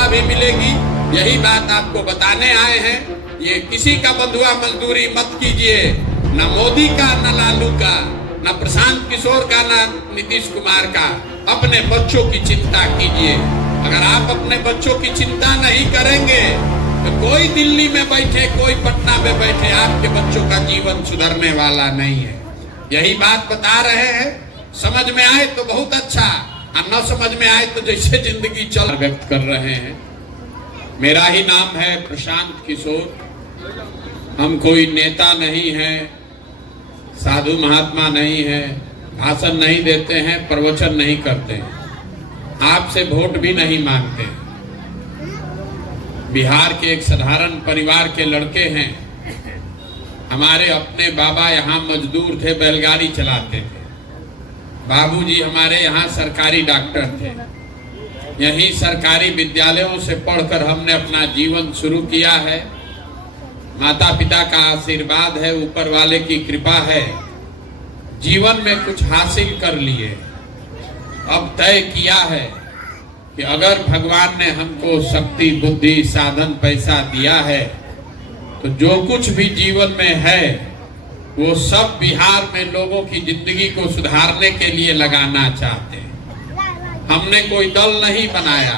सफलता भी मिलेगी। यही बात आपको बताने आए हैं। ये किसी का बंधुआ मजदूरी मत कीजिए, न मोदी का, न लालू का, न प्रशांत किशोर का, न नीतीश कुमार का। अपने बच्चों की चिंता कीजिए। अगर आप अपने बच्चों की चिंता नहीं करेंगे तो कोई दिल्ली में बैठे, कोई पटना में बैठे, आपके बच्चों का जीवन सुधरने वाला नहीं है। यही बात बता रहे हैं। समझ में आए तो बहुत अच्छा, और न समझ में आए तो जैसे जिंदगी चल व्यक्त कर रहे हैं। मेरा ही नाम है प्रशांत किशोर। हम कोई नेता नहीं है, साधु महात्मा नहीं है, भाषण नहीं देते हैं, प्रवचन नहीं करते हैं, आपसे वोट भी नहीं मांगते। बिहार के एक साधारण परिवार के लड़के हैं। हमारे अपने बाबा यहाँ मजदूर थे, बैलगाड़ी चलाते थे। बाबूजी हमारे यहाँ सरकारी डॉक्टर थे। यहीं सरकारी विद्यालयों से पढ़कर हमने अपना जीवन शुरू किया है। माता पिता का आशीर्वाद है, ऊपर वाले की कृपा है। जीवन में कुछ हासिल कर लिए। अब तय किया है कि अगर भगवान ने हमको शक्ति, बुद्धि, साधन, पैसा दिया है तो जो कुछ भी जीवन में है वो सब बिहार में लोगों की जिंदगी को सुधारने के लिए लगाना चाहते हैं। हमने कोई दल नहीं बनाया।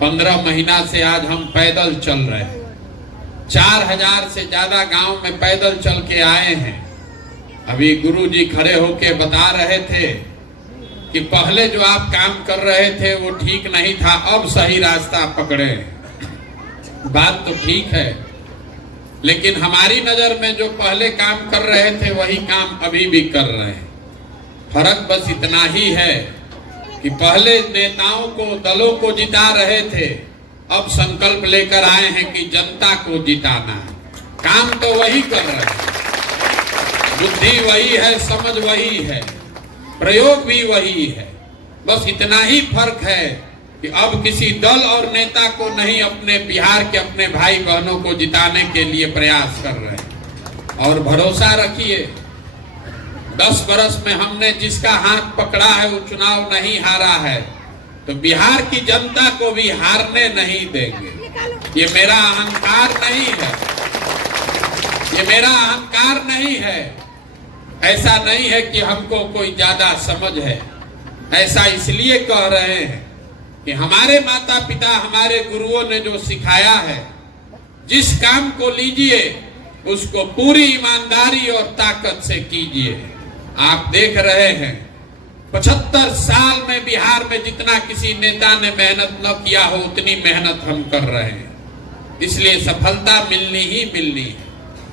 15 महीना से आज हम पैदल चल रहे हैं। 4000 से ज्यादा गांव में पैदल चल के आए हैं। अभी गुरुजी खड़े होके बता रहे थे कि पहले जो आप काम कर रहे थे वो ठीक नहीं था, अब सही रास्ता पकड़े। बात तो ठीक है, लेकिन हमारी नजर में जो पहले काम कर रहे थे वही काम अभी भी कर रहे हैं। फर्क बस इतना ही है कि पहले नेताओं को, दलों को जिता रहे थे, अब संकल्प लेकर आए हैं कि जनता को जिताना है। काम तो वही कर रहे हैं, बुद्धि वही है, समझ वही है, प्रयोग भी वही है। बस इतना ही फर्क है कि अब किसी दल और नेता को नहीं, अपने बिहार के अपने भाई बहनों को जिताने के लिए प्रयास कर रहे हैं। और भरोसा रखिए, 10 बरस में हमने जिसका हाथ पकड़ा है वो चुनाव नहीं हारा है, तो बिहार की जनता को भी हारने नहीं देंगे। ये मेरा अहंकार नहीं है, ये मेरा अहंकार नहीं है। ऐसा नहीं है कि हमको कोई ज्यादा समझ है। ऐसा इसलिए कह रहे हैं कि हमारे माता पिता, हमारे गुरुओं ने जो सिखाया है, जिस काम को लीजिए उसको पूरी ईमानदारी और ताकत से कीजिए। आप देख रहे हैं 75 साल में बिहार में जितना किसी नेता ने मेहनत न किया हो उतनी मेहनत हम कर रहे हैं। इसलिए सफलता मिलनी ही मिलनी है।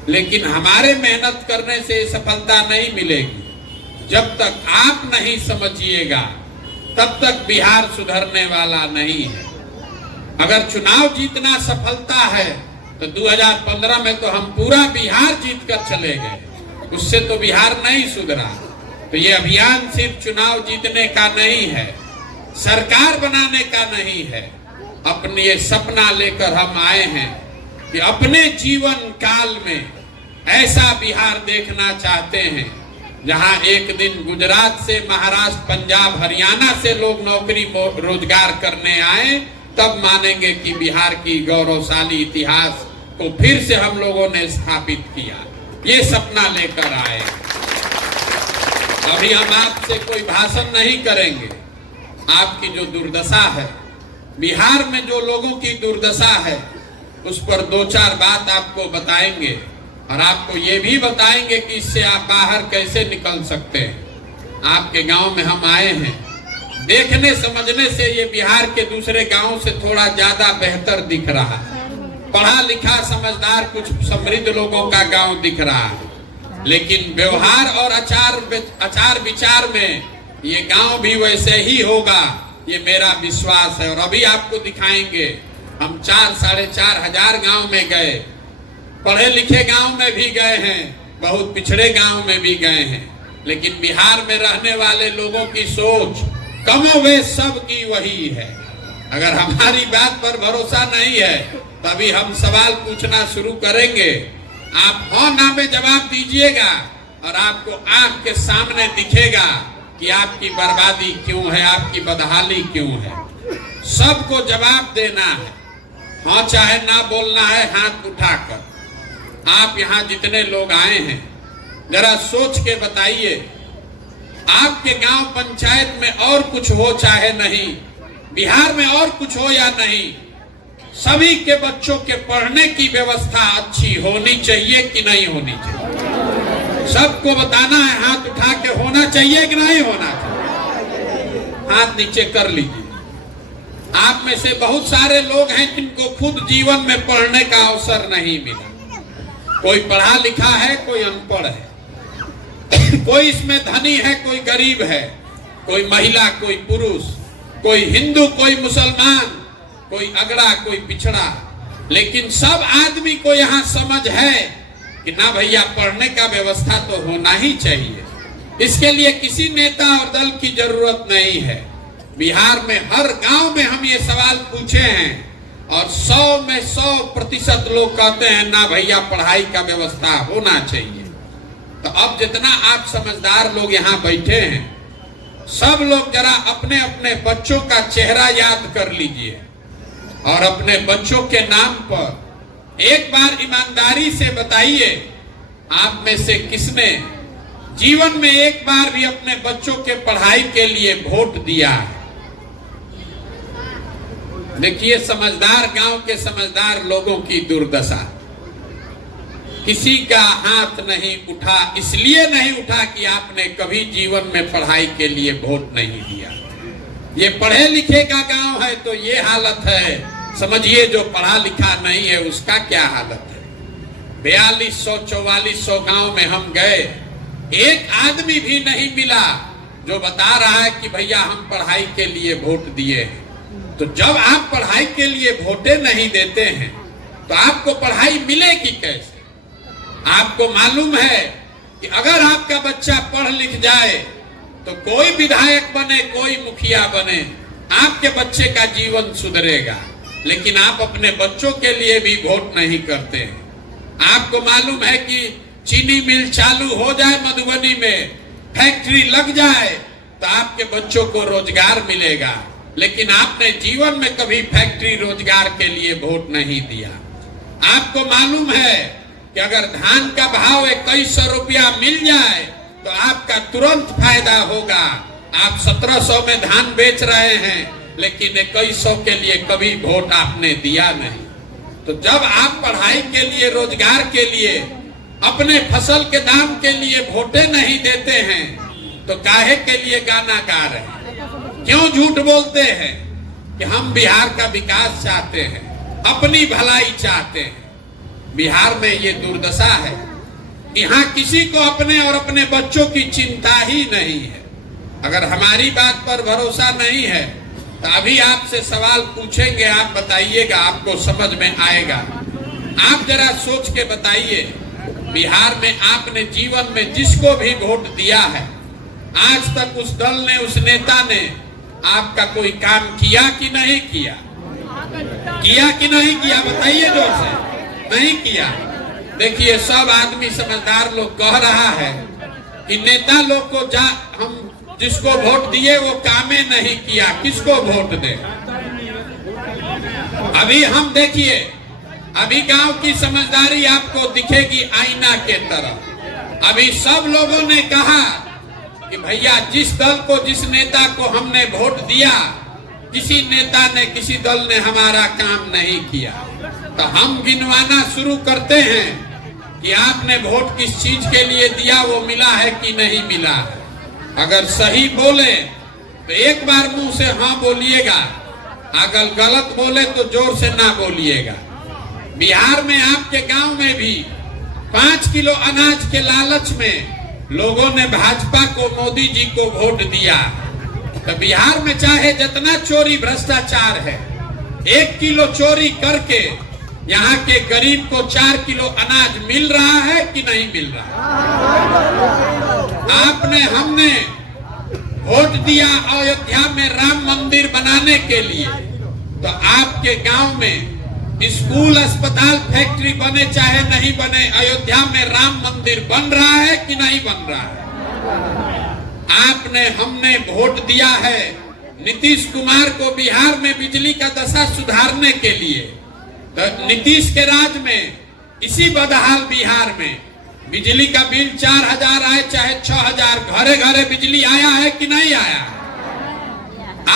लेकिन हमारे मेहनत करने से सफलता नहीं मिलेगी। जब तक आप नहीं समझिएगा तब तक बिहार सुधरने वाला नहीं है। अगर चुनाव जीतना सफलता है तो 2015 में तो हम पूरा बिहार जीत कर चले गए, उससे तो बिहार नहीं सुधरा। तो ये अभियान सिर्फ चुनाव जीतने का नहीं है, सरकार बनाने का नहीं है। अपने ये सपना लेकर हम आए हैं कि अपने जीवन काल में ऐसा बिहार देखना चाहते हैं जहां एक दिन गुजरात से, महाराष्ट्र, पंजाब, हरियाणा से लोग नौकरी रोजगार करने आए, तब मानेंगे कि बिहार की गौरवशाली इतिहास को फिर से हम लोगों ने स्थापित किया। ये सपना लेकर आए। अभी हम आपसे कोई भाषण नहीं करेंगे। आपकी जो दुर्दशा है, बिहार में जो लोगों की दुर्दशा है, उस पर 2-4 बात आपको बताएंगे और आपको ये भी बताएंगे कि इससे आप बाहर कैसे निकल सकते हैं। आपके गांव में हम आए हैं, देखने समझने से ये बिहार के दूसरे गांवों से थोड़ा ज्यादा बेहतर दिख रहा है। पढ़ा लिखा, समझदार, कुछ समृद्ध लोगों का गांव दिख रहा है। लेकिन व्यवहार और आचार विचार में ये गांव भी वैसे ही होगा, ये मेरा विश्वास है। और अभी आपको दिखाएंगे। हम 4-4.5 हजार गांव में गए, पढ़े लिखे गांव में भी गए हैं, बहुत पिछड़े गांव में भी गए हैं। लेकिन बिहार में रहने वाले लोगों की सोच कमोबेश सब की वही है। अगर हमारी बात पर भरोसा नहीं है तभी हम सवाल पूछना शुरू करेंगे। आप हाँ ना में जवाब दीजिएगा और आपको आंख के सामने दिखेगा कि आपकी बर्बादी क्यों है, आपकी बदहाली क्यों है। सबको जवाब देना है, हाँ चाहे ना बोलना है हाथ उठाकर। आप यहाँ जितने लोग आए हैं जरा सोच के बताइए, आपके गांव पंचायत में और कुछ हो चाहे नहीं, बिहार में और कुछ हो या नहीं, सभी के बच्चों के पढ़ने की व्यवस्था अच्छी होनी चाहिए कि नहीं होनी चाहिए? सबको बताना है, हाथ उठा के होना चाहिए कि नहीं होना चाहिए? हाथ नीचे कर लीजिए। आप में से बहुत सारे लोग हैं जिनको खुद जीवन में पढ़ने का अवसर नहीं मिला। कोई पढ़ा लिखा है, कोई अनपढ़ है, कोई इसमें धनी है, कोई गरीब है, कोई महिला, कोई पुरुष, कोई हिंदू, कोई मुसलमान, कोई अगड़ा, कोई पिछड़ा, लेकिन सब आदमी को यहाँ समझ है कि ना भैया पढ़ने का व्यवस्था तो होना ही चाहिए। इसके लिए किसी नेता और दल की जरूरत नहीं है। बिहार में हर गांव में हम ये सवाल पूछे हैं और 100 में 100% लोग कहते हैं ना भैया पढ़ाई का व्यवस्था होना चाहिए। तो अब जितना आप समझदार लोग यहाँ बैठे हैं, सब लोग जरा अपने अपने बच्चों का चेहरा याद कर लीजिए और अपने बच्चों के नाम पर एक बार ईमानदारी से बताइए, आप में से किसने जीवन में एक बार भी अपने बच्चों के पढ़ाई के लिए वोट दिया है? देखिए, समझदार गांव के समझदार लोगों की दुर्दशा। किसी का हाथ नहीं उठा, इसलिए नहीं उठा कि आपने कभी जीवन में पढ़ाई के लिए वोट नहीं दिया। ये पढ़े लिखे का गांव है तो ये हालत है, समझिए जो पढ़ा लिखा नहीं है उसका क्या हालत है। 4200-4400 गांव में हम गए, एक आदमी भी नहीं मिला जो बता रहा है कि भैया हम पढ़ाई के लिए वोट दिए हैं। तो जब आप पढ़ाई के लिए वोटे नहीं देते हैं तो आपको पढ़ाई मिलेगी कैसे? आपको मालूम है कि अगर आपका बच्चा पढ़ लिख जाए तो कोई विधायक बने, कोई मुखिया बने, आपके बच्चे का जीवन सुधरेगा, लेकिन आप अपने बच्चों के लिए भी वोट नहीं करते हैं। आपको मालूम है कि चीनी मिल चालू हो जाए मधुबनी में, फैक्ट्री लग जाए तो आपके बच्चों को रोजगार मिलेगा, लेकिन आपने जीवन में कभी फैक्ट्री रोजगार के लिए वोट नहीं दिया। आपको मालूम है कि अगर धान का भाव 2100 रुपया मिल जाए तो आपका तुरंत फायदा होगा। आप 1700 में धान बेच रहे हैं, लेकिन 2100 के लिए कभी वोट आपने दिया नहीं। तो जब आप पढ़ाई के लिए, रोजगार के लिए, अपने फसल के दाम के लिए वोटे नहीं देते हैं तो काहे के लिए गाना गा रहे हैं? क्यों झूठ बोलते हैं कि हम बिहार का विकास चाहते हैं, अपनी भलाई चाहते हैं? बिहार में ये दुर्दशा है, यहाँ किसी को अपने और अपने बच्चों की चिंता ही नहीं है। अगर हमारी बात पर भरोसा नहीं है तो अभी आपसे सवाल पूछेंगे, आप बताइएगा, आपको समझ में आएगा। आप जरा सोच के बताइए, बिहार में आपने जीवन में जिसको भी वोट दिया है, आज तक उस दल ने, उस नेता ने आपका कोई काम किया कि नहीं किया? किया कि नहीं किया? बताइए जोर से। नहीं किया। देखिए, सब आदमी समझदार लोग कह रहा है कि नेता लोग को हम जिसको वोट दिए वो कामे नहीं किया, किसको वोट दे? अभी हम देखिए, अभी गांव की समझदारी आपको दिखेगी आईना के तरह। अभी सब लोगों ने कहा कि भैया जिस दल को, जिस नेता को हमने वोट दिया, किसी नेता ने, किसी दल ने हमारा काम नहीं किया। तो हम गिनवाना शुरू करते हैं कि आपने वोट किस चीज के लिए दिया, वो मिला है कि नहीं मिला है। अगर सही बोले तो एक बार मुंह से हाँ बोलिएगा, अगर गलत बोले तो जोर से ना बोलिएगा। बिहार में आपके गांव में भी 5 किलो अनाज के लालच में लोगों ने भाजपा को, मोदी जी को वोट दिया। तो बिहार में चाहे जितना चोरी भ्रष्टाचार है, 1 किलो चोरी करके यहाँ के गरीब को 4 किलो अनाज मिल रहा है कि नहीं मिल रहा? आपने, हमने वोट दिया अयोध्या में राम मंदिर बनाने के लिए, तो आपके गांव में स्कूल, अस्पताल, फैक्ट्री बने चाहे नहीं बने, अयोध्या में राम मंदिर बन रहा है कि नहीं बन रहा है? आपने, हमने वोट दिया है नीतीश कुमार को बिहार में बिजली का दशा सुधारने के लिए, तो नीतीश के राज में इसी बदहाल बिहार में बिजली का बिल 4000 आए चाहे 6000, घरे घरे बिजली आया है कि नहीं आया?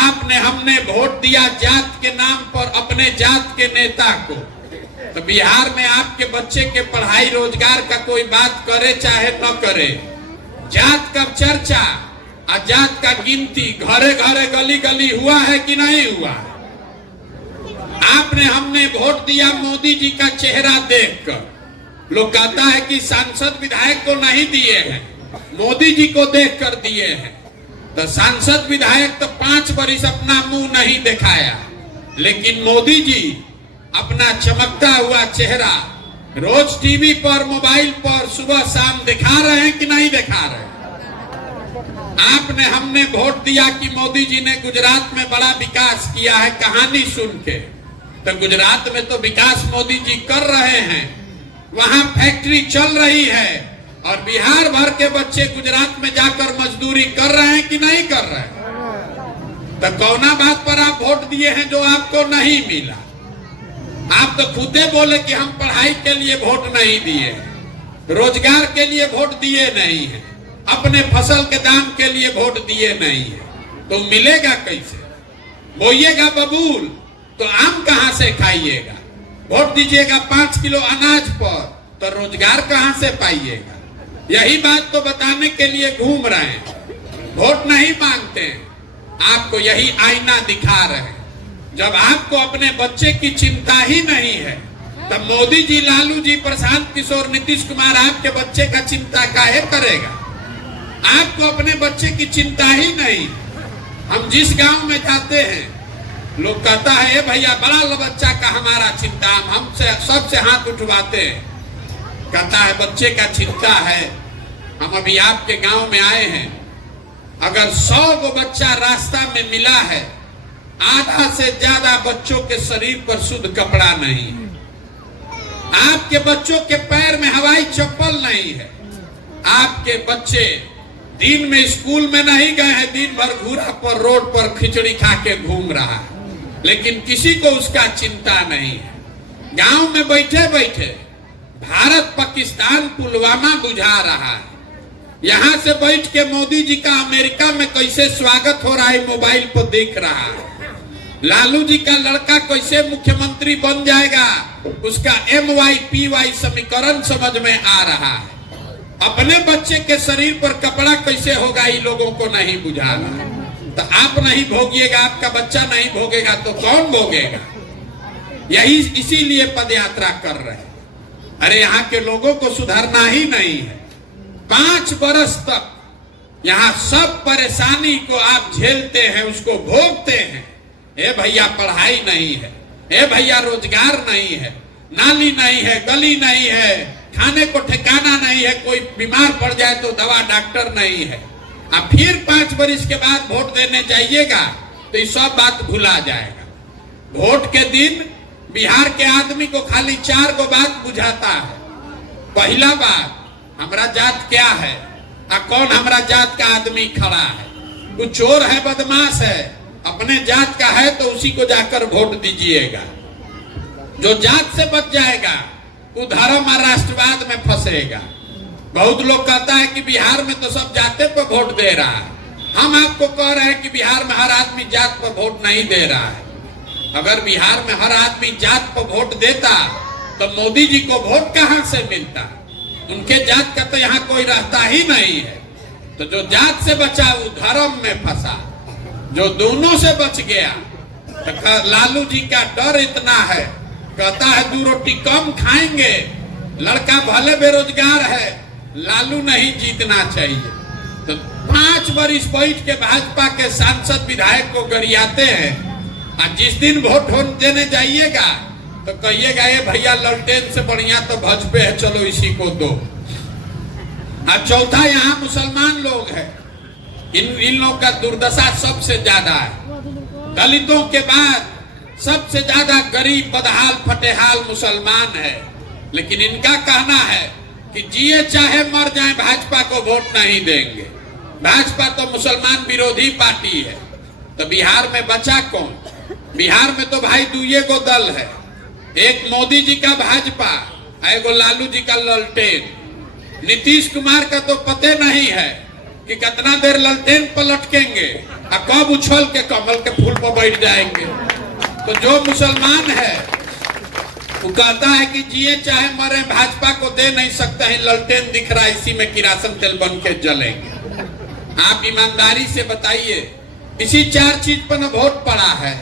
आपने हमने वोट दिया जात के नाम पर अपने जात के नेता को, तो बिहार में आपके बच्चे के पढ़ाई रोजगार का कोई बात करे चाहे न करे, जात का चर्चा और जात का गिनती घरे घरे गली गली हुआ है कि नहीं हुआ? आपने हमने वोट दिया मोदी जी का चेहरा देखकर। लोग कहता है कि सांसद विधायक को नहीं दिए हैं, मोदी जी को देखकर दिए हैं। तो सांसद विधायक तो 5 वर्ष अपना मुंह नहीं दिखाया, लेकिन मोदी जी अपना चमकता हुआ चेहरा रोज टीवी पर, मोबाइल पर सुबह शाम दिखा रहे हैं कि नहीं दिखा रहे? आपने हमने वोट दिया कि मोदी जी ने गुजरात में बड़ा विकास किया है, कहानी सुन के। तो गुजरात में तो विकास मोदी जी कर रहे हैं, वहां फैक्ट्री चल रही है, और बिहार भर के बच्चे गुजरात में जाकर मजदूरी कर रहे हैं कि नहीं कर रहे हैं? तो कौना बात पर आप वोट दिए हैं जो आपको नहीं मिला? आप तो खुदे बोले कि हम पढ़ाई के लिए वोट नहीं दिए, रोजगार के लिए वोट दिए नहीं है, अपने फसल के दाम के लिए वोट दिए नहीं है। तो मिलेगा कैसे? बोइएगा बबूल तो आम कहां से खाइएगा? वोट दीजिएगा 5 किलो अनाज पर, तो रोजगार कहां से पाइएगा? यही बात तो बताने के लिए घूम रहे हैं। वोट नहीं मांगते हैं, आपको यही आईना दिखा रहे हैं। जब आपको अपने बच्चे की चिंता ही नहीं है, तब मोदी जी, लालू जी, प्रशांत किशोर, नीतीश कुमार आपके बच्चे का चिंता काहे करेगा? आपको अपने बच्चे की चिंता ही नहीं। हम जिस गांव में जाते हैं, लोग कहता है भैया बड़ा बच्चा का हमारा चिंता, हमसे सबसे हाथ उठवाते हैं। कहता है बच्चे का चिंता है। हम अभी आपके गांव में आए हैं, अगर 100 गो बच्चा रास्ता में मिला है, आधा से ज्यादा बच्चों के शरीर पर शुद्ध कपड़ा नहीं है। आपके बच्चों के पैर में हवाई चप्पल नहीं है। आपके बच्चे दिन में स्कूल में नहीं गए हैं, दिन भर घूरा पर रोड पर खिचड़ी खा के घूम रहा है, लेकिन किसी को उसका चिंता नहीं है। गांव में बैठे बैठे भारत पाकिस्तान पुलवामा बुझा रहा है। यहाँ से बैठ के मोदी जी का अमेरिका में कैसे स्वागत हो रहा है मोबाइल पर देख रहा है। लालू जी का लड़का कैसे मुख्यमंत्री बन जाएगा, उसका MYPY समीकरण समझ में आ रहा है। अपने बच्चे के शरीर पर कपड़ा कैसे होगा, ये लोगों को नहीं बुझा रहा। तो आप नहीं भोगिएगा, आपका बच्चा नहीं भोगेगा तो कौन भोगेगा? यही इसीलिए पदयात्रा कर रहे हैं। अरे यहाँ के लोगों को सुधारना ही नहीं है। 5 बरस तक यहाँ सब परेशानी को आप झेलते हैं, उसको भोगते हैं। ए भैया पढ़ाई नहीं है, ए भैया रोजगार नहीं है, नाली नहीं है, गली नहीं है, खाने को ठिकाना नहीं है, कोई बीमार पड़ जाए तो दवा डॉक्टर नहीं है। अब फिर 5 वर्ष के बाद वोट देने जाइएगा तो ये सब बात भुला जाएगा। वोट के दिन बिहार के आदमी को खाली 4 गो बात बुझाता है। पहला बात, हमारा जात क्या है, कौन हमारा जात का आदमी खड़ा है। कुछ चोर है, बदमाश है, अपने जात का है तो उसी को जाकर वोट दीजिएगा। जो जात से बच जाएगा वो धर्म और राष्ट्रवाद में फंसेगा। बहुत लोग कहता है कि बिहार में तो सब जाते पर वोट दे रहा है। हम आपको कह रहे हैं कि बिहार में हर आदमी जात पर वोट नहीं दे रहा है। अगर बिहार में हर आदमी जात पर वोट देता तो मोदी जी को वोट कहां से मिलता? उनके जात का तो यहाँ कोई रहता ही नहीं है। तो जो जात से बचा वो धर्म में फंसा, जो दोनों से बच गया। तो लालू जी का डर इतना है, कहता है 2 रोटी कम खाएंगे, लड़का भले बेरोजगार है, लालू नहीं जीतना चाहिए। तो 5 वर्ष बैठ के भाजपा के सांसद विधायक को गरियाते हैं, और जिस दिन वोट देने जाइएगा तो कहिएगा ये भैया ललटेन से बढ़िया तो भाजपा है, चलो इसी को दो। और चौथा, यहाँ मुसलमान लोग हैं, इन लोगों का दुर्दशा सबसे ज्यादा है। दलितों के बाद सबसे ज्यादा गरीब बदहाल फटेहाल मुसलमान है। लेकिन इनका कहना है कि जिए चाहे मर जाए भाजपा को वोट नहीं देंगे। भाजपा तो मुसलमान विरोधी पार्टी है। तो बिहार में बचा कौन? बिहार में तो भाई दुइये को दल है, एक मोदी जी का भाजपा, एगो लालू जी का ललटेन। नीतीश कुमार का तो पते नहीं है कि कितना देर ललटेन पर लटकेंगे और कब उछल के कमल के फूल पर बैठ जाएंगे। तो जो मुसलमान है वो कहता है कि जिए चाहे मरे, भाजपा को दे नहीं सकता है, ललटेन दिख रहा है, इसी में किरासन तेल बन के जलेंगे। आप ईमानदारी से बताइए, इसी चार चीज पर न वोट पड़ा है,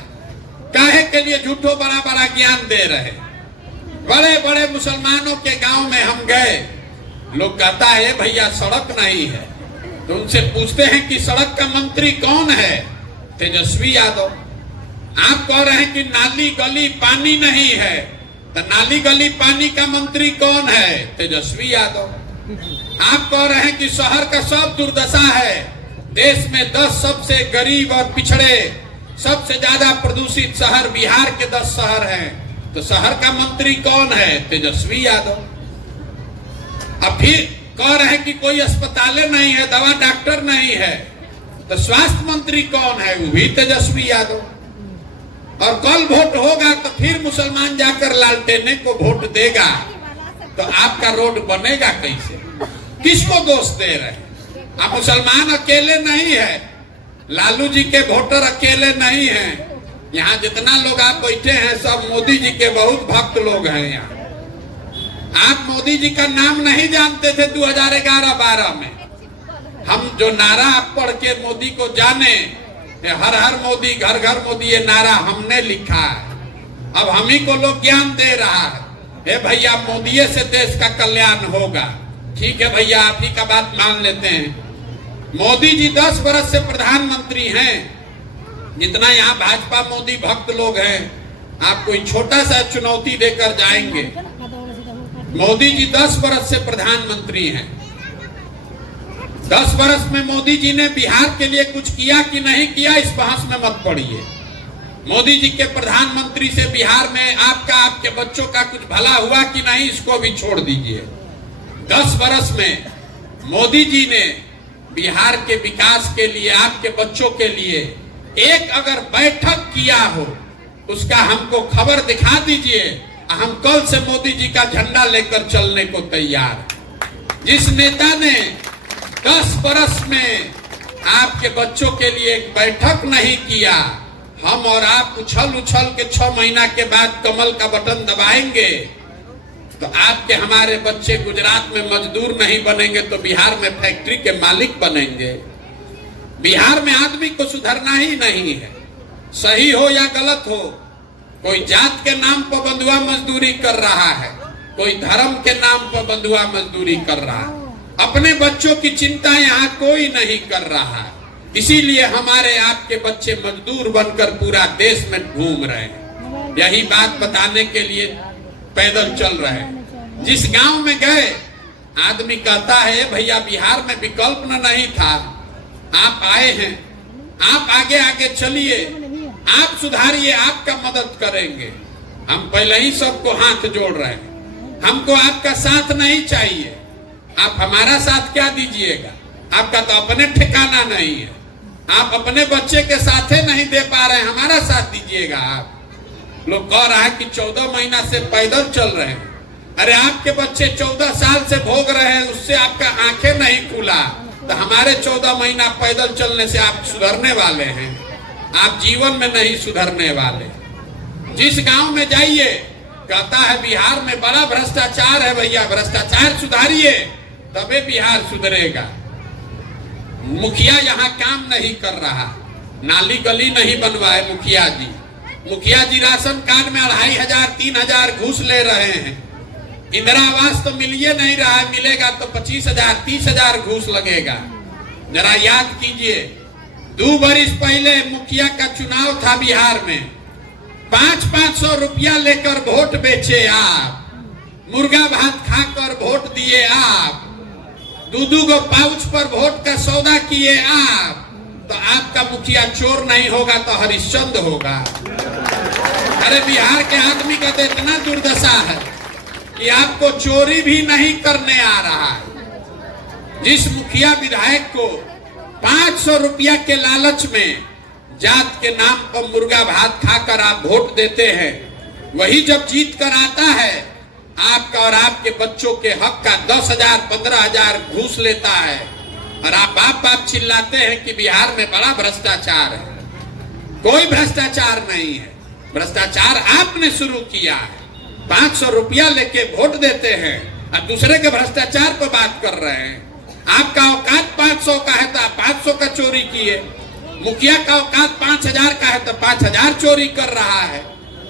काहे के लिए झूठो बड़ा बड़ा ज्ञान दे रहे। बड़े बड़े मुसलमानों के गांव में हम गए, लोग कहता है भैया सड़क नहीं है, तो उनसे पूछते हैं कि सड़क का मंत्री कौन है? तेजस्वी यादव। आप कह रहे हैं कि नाली गली पानी नहीं है, तो नाली गली पानी का मंत्री कौन है? तेजस्वी यादव। आप कह रहे हैं कि शहर का सब दुर्दशा है, देश में 10 सबसे गरीब और पिछड़े, सबसे ज्यादा प्रदूषित शहर बिहार के 10 शहर हैं, तो शहर का मंत्री कौन है? तेजस्वी यादव। अब फिर कह रहे हैं कि कोई अस्पताल नहीं है, दवा डॉक्टर नहीं है, तो स्वास्थ्य मंत्री कौन है? वो भी तेजस्वी यादव। और कल वोट होगा तो फिर मुसलमान जाकर लालटेने को वोट देगा, तो आपका रोड बनेगा कैसे? किसको दोष दे रहे हैं? आप मुसलमान अकेले नहीं है, लालू जी के वोटर अकेले नहीं हैं, यहाँ जितना लोग आप बैठे हैं सब मोदी जी के बहुत भक्त लोग हैं। यहाँ आप मोदी जी का नाम नहीं जानते थे 2011-12 में, हम जो नारा आप पढ़ के मोदी को जाने, हर हर मोदी घर घर मोदी, ये नारा हमने लिखा है। अब हम ही को लोग ज्ञान दे रहा है, हे भैया मोदी से देश का कल्याण होगा। ठीक है भैया, आप ही का बात मान लेते हैं। मोदी जी 10 वर्ष से प्रधानमंत्री हैं, जितना यहाँ भाजपा मोदी भक्त लोग हैं, आप कोई छोटा सा चुनौती देकर जाएंगे। मोदी जी 10 वर्ष से प्रधानमंत्री हैं, 10 वर्ष में मोदी जी ने बिहार के लिए कुछ किया कि नहीं किया, इस बहस में मत पड़िए। मोदी जी के प्रधानमंत्री से बिहार में आपका, आपके बच्चों का कुछ भला हुआ कि नहीं, इसको भी छोड़ दीजिए। 10 वर्ष में मोदी जी ने बिहार के विकास के लिए, आपके बच्चों के लिए एक अगर बैठक किया हो, उसका हमको खबर दिखा दीजिए, हम कल से मोदी जी का झंडा लेकर चलने को तैयार। जिस नेता ने 10 वर्ष में आपके बच्चों के लिए एक बैठक नहीं किया, हम और आप उछल उछल के 6 महीना के बाद कमल का बटन दबाएंगे, तो आपके हमारे बच्चे गुजरात में मजदूर नहीं बनेंगे तो बिहार में फैक्ट्री के मालिक बनेंगे। बिहार में आदमी को सुधरना ही नहीं है, सही हो या गलत हो। कोई जात के नाम पर बंधुआ मजदूरी कर रहा है, कोई धर्म के नाम पर बंधुआ मजदूरी कर रहा है, अपने बच्चों की चिंता यहाँ कोई नहीं कर रहा है। इसीलिए हमारे आपके बच्चे मजदूर बनकर पूरा देश में घूम रहे हैं। यही बात बताने के लिए पैदल चल रहे हैं। जिस गांव में गए, आदमी कहता है भैया बिहार में विकल्प नहीं था, आप आए हैं, आप आगे आगे चलिए, आप सुधारिए, आपका मदद करेंगे। हम पहले ही सबको हाथ जोड़ रहे हैं, हमको आपका साथ नहीं चाहिए। आप हमारा साथ क्या दीजिएगा? आपका तो अपने ठिकाना नहीं है, आप अपने बच्चे के साथ नहीं दे पा रहे हैं, हमारा साथ दीजिएगा। आप लोग कह रहा है कि 14 महीना से पैदल चल रहे हैं। अरे आपके बच्चे 14 साल से भोग रहे हैं, उससे आपका आंखें नहीं खुला, तो हमारे 14 महीना पैदल चलने से आप सुधरने वाले हैं? आप जीवन में नहीं सुधरने वाले। जिस गांव में जाइए कहता है बिहार में बड़ा भ्रष्टाचार है, भैया भ्रष्टाचार सुधारिए तबे बिहार सुधरेगा। मुखिया यहाँ काम नहीं कर रहा, नाली गली नहीं बनवाए मुखिया जी। मुखिया जी राशन कार्ड में 2500 3000 घूस ले रहे हैं। इंदिरा आवास तो मिलिए नहीं रहा है, मिलेगा तो 25,000 30,000 घूस लगेगा। जरा याद कीजिए, 2 बरिस पहले मुखिया का चुनाव था बिहार में, 500 रुपया लेकर वोट बेचे आप, मुर्गा भात खाकर वोट दिए आप, 2 गो पाउच पर वोट का सौदा किए आप, तो आपका मुखिया चोर नहीं होगा तो हरिश्चंद्र होगा। अरे बिहार के आदमी का तो इतना दुर्दशा है कि आपको चोरी भी नहीं करने आ रहा है। जिस मुखिया विधायक को 500 रुपया के लालच में जात के नाम पर मुर्गा भात खाकर आप वोट देते हैं, वही जब जीत कर आता है आपका और आपके बच्चों के हक का 10,000 15,000 घूस लेता है और आप बाप बाप चिल्लाते हैं कि बिहार में बड़ा भ्रष्टाचार है। कोई भ्रष्टाचार नहीं है, भ्रष्टाचार आपने शुरू किया है। 500 रुपया लेके वोट देते हैं और दूसरे के भ्रष्टाचार पर बात कर रहे हैं। आपका औकात 500 का है तो आप 500 का चोरी किए, मुखिया का औकात 5,000 का है तो 5,000 चोरी कर रहा है,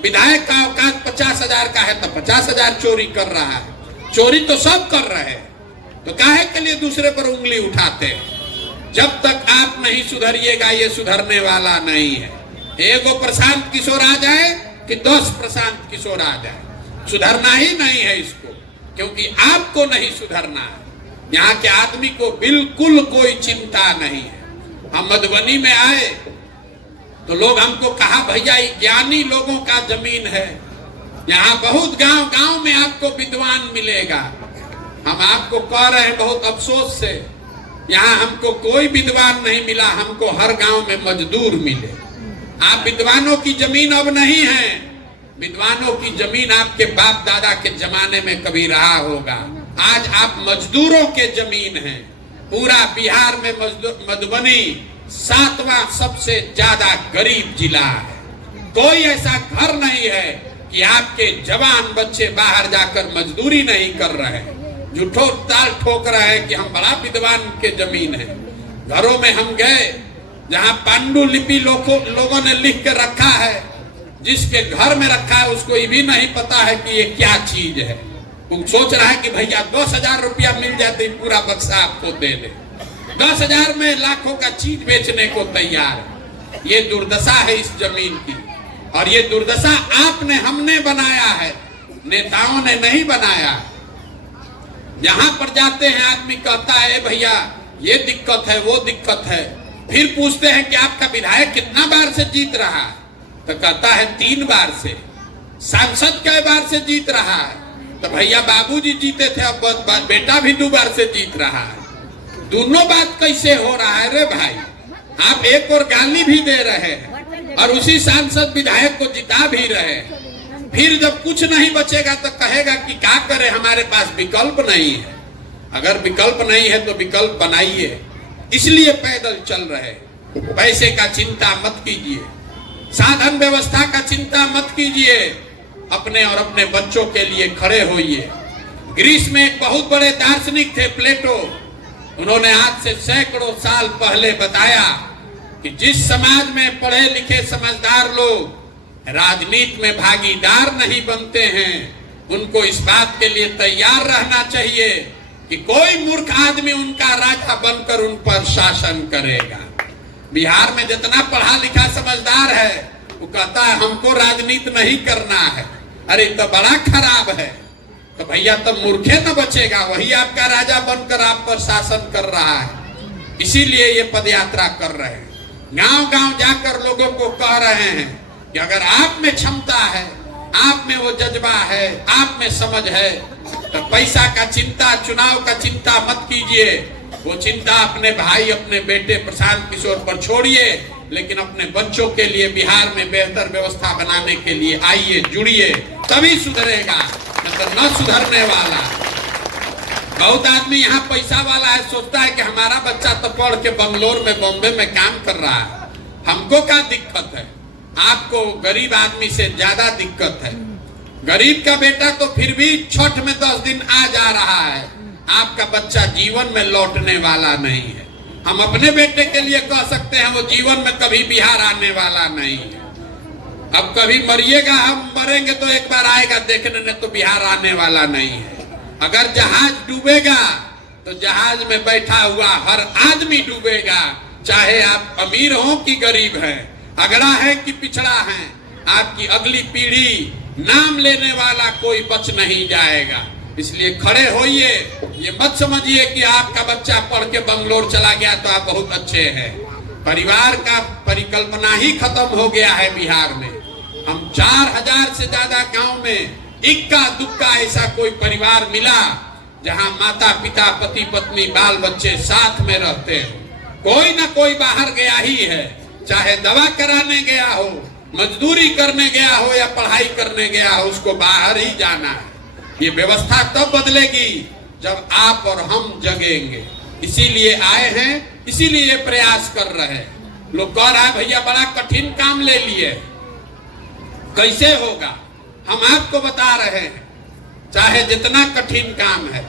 विधायक का औकात 50,000 का है तो 50,000 चोरी कर रहा है। चोरी तो सब कर रहे हैं, तो काहे के लिए दूसरे पर उंगली उठाते हैं? जब तक आप नहीं सुधरिएगा ये सुधरने वाला नहीं है। एगो प्रशांत किशोर आ जाए कि 10 प्रशांत किशोर आ जाए, सुधरना ही नहीं है इसको, क्योंकि आपको नहीं सुधरना है। यहाँ के आदमी को बिल्कुल कोई चिंता नहीं है। हम मधुबनी में आए तो लोग हमको कहा भैया ज्ञानी लोगों का जमीन है, यहाँ बहुत गांव गांव में आपको विद्वान मिलेगा। हम आपको कह रहे हैं बहुत अफसोस से, यहाँ हमको कोई विद्वान नहीं मिला, हमको हर गांव में मजदूर मिले। आप विद्वानों की जमीन अब नहीं है, विद्वानों की जमीन आपके बाप दादा के जमाने में कभी रहा होगा। आज आप मजदूरों के जमीन है। पूरा बिहार में मधुबनी 7वां सबसे ज्यादा गरीब जिला है। कोई ऐसा घर नहीं है कि आपके जवान बच्चे बाहर जाकर मजदूरी नहीं कर रहे हैं, झूठो ताल ठोक रहे हैं कि हम बड़ा विद्वान के जमीन है। घरों में हम गए जहां पांडुलिपि लोगों ने लिख के रखा है, जिसके घर में रखा है उसको ये भी नहीं पता है कि ये क्या चीज है। तुम सोच रहा है कि भैया 10,000 रुपया मिल जाते पूरा बक्सा आपको दे दे, 10,000 में लाखों का चीज बेचने को तैयार है। ये दुर्दशा है इस जमीन की, और ये दुर्दशा आपने हमने बनाया है, नेताओं ने नहीं बनाया। यहाँ पर जाते हैं आदमी कहता है भैया ये दिक्कत है वो दिक्कत है, फिर पूछते हैं कि आपका विधायक कितना बार से जीत रहा है, तो कहता है 3 बार से। सांसद कई बार से जीत रहा है, तो भैया बाबूजी जीते थे, अब बेटा भी 2 बार से जीत रहा है। दोनों बात कैसे हो रहा है रे भाई? आप एक और गाली भी दे रहे हैं और उसी सांसद विधायक को जिता भी रहे हैं। फिर जब कुछ नहीं बचेगा तो कहेगा कि क्या करे, हमारे पास विकल्प नहीं है। अगर विकल्प नहीं है तो विकल्प बनाइए। इसलिए पैदल चल रहे, पैसे का चिंता मत कीजिए, साधन व्यवस्था का चिंता मत कीजिए, अपने और अपने बच्चों के लिए खड़े होइए। ग्रीस में एक बहुत बड़े दार्शनिक थे प्लेटो, उन्होंने आज से सैकड़ों साल पहले बताया कि जिस समाज में पढ़े लिखे समझदार लोग राजनीति में भागीदार नहीं बनते हैं, उनको इस बात के लिए तैयार रहना चाहिए कि कोई मूर्ख आदमी उनका राजा बनकर उन पर शासन करेगा। बिहार में जितना पढ़ा लिखा समझदार है वो कहता है हमको राजनीति नहीं करना है। अरे तो बड़ा खराब है, तो भैया तो मूर्खे न बचेगा, वही आपका राजा बनकर आप पर शासन कर रहा है। इसीलिए ये पदयात्रा कर रहे हैं, गांव गांव जाकर लोगों को कह रहे हैं कि अगर आप में क्षमता है, आप में वो जज्बा है, आप में समझ है, तो पैसा का चिंता, चुनाव का चिंता मत कीजिए। वो चिंता अपने भाई, अपने बेटे प्रशांत किशोर पर छोड़िए, लेकिन अपने बच्चों के लिए बिहार में बेहतर व्यवस्था बनाने के लिए आइए, जुड़िए, तभी सुधरेगा, मतलब न सुधरने वाला। बहुत आदमी यहाँ पैसा वाला है, सोचता है कि हमारा बच्चा तो पढ़ के बंगलोर में, बॉम्बे में काम कर रहा है, हमको क्या दिक्कत है? आपको गरीब आदमी से ज्यादा दिक्कत है। गरीब का बेटा तो फिर भी छठ में 10 दिन आ जा रहा है, आपका बच्चा जीवन में लौटने वाला नहीं है। हम अपने बेटे के लिए कह सकते हैं वो जीवन में कभी बिहार आने वाला नहीं है। अब कभी मरिएगा, हम मरेंगे तो एक बार आएगा देखने, ने तो बिहार आने वाला नहीं है। अगर जहाज डूबेगा तो जहाज में बैठा हुआ हर आदमी डूबेगा, चाहे आप अमीर हो कि गरीब हैं, अगड़ा है कि पिछड़ा है, आपकी अगली पीढ़ी, नाम लेने वाला कोई बच नहीं जाएगा। इसलिए खड़े होइए, ये मत समझिए कि आपका बच्चा पढ़ के बंगलोर चला गया तो आप बहुत अच्छे हैं। परिवार का परिकल्पना ही खत्म हो गया है बिहार में। हम 4000 से ज्यादा गांव में इक्का दुक्का ऐसा कोई परिवार मिला जहां माता पिता, पति पत्नी, बाल बच्चे साथ में रहते हैं। कोई ना कोई बाहर गया ही है, चाहे दवा कराने गया हो, मजदूरी करने गया हो या पढ़ाई करने गया हो, उसको बाहर ही जाना है। ये व्यवस्था तब बदलेगी जब आप और हम जगेंगे। इसीलिए आए हैं, इसीलिए प्रयास कर रहे हैं। लोग कह रहा है भैया बड़ा कठिन काम ले लिए, कैसे होगा? हम आपको बता रहे हैं, चाहे जितना कठिन काम है,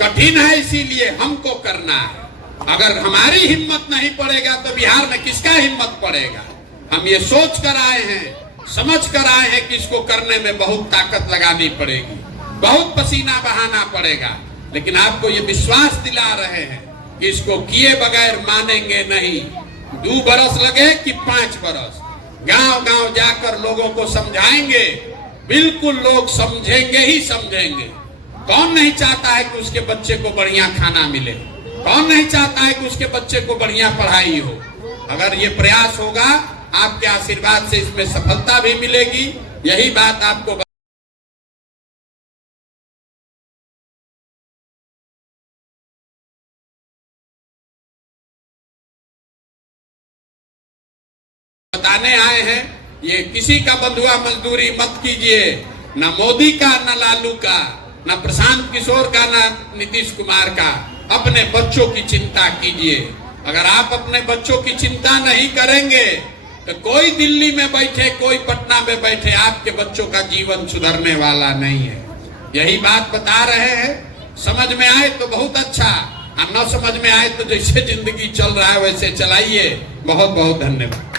कठिन है इसीलिए हमको करना है। अगर हमारी हिम्मत नहीं पड़ेगा तो बिहार में किसका हिम्मत पड़ेगा? हम ये सोच कर आए हैं, समझ कर आए हैं कि इसको करने में बहुत ताकत लगानी पड़ेगी, बहुत पसीना बहाना पड़ेगा, लेकिन आपको ये विश्वास दिला रहे हैं कि इसको किए बगैर मानेंगे नहीं। 2 बरस लगे कि 5 बरस, गांव गांव जाकर लोगों को समझाएंगे, बिल्कुल लोग समझेंगे ही समझेंगे। कौन नहीं चाहता है कि उसके बच्चे को बढ़िया खाना मिले? कौन नहीं चाहता है कि उसके बच्चे को बढ़िया पढ़ाई हो? अगर ये प्रयास होगा, आपके आशीर्वाद से इसमें सफलता भी मिलेगी। यही बात आपको बताने आए हैं। ये किसी का बंधुआ मजदूरी मत कीजिए, ना मोदी का, ना लालू का, ना प्रशांत किशोर का, ना नीतीश कुमार का। अपने बच्चों की चिंता कीजिए। अगर आप अपने बच्चों की चिंता नहीं करेंगे तो कोई दिल्ली में बैठे, कोई पटना में बैठे, आपके बच्चों का जीवन सुधरने वाला नहीं है। यही बात बता रहे हैं। समझ में आए तो बहुत अच्छा, और न समझ में आए तो जैसे जिंदगी चल रहा है वैसे चलाइए। बहुत बहुत धन्यवाद।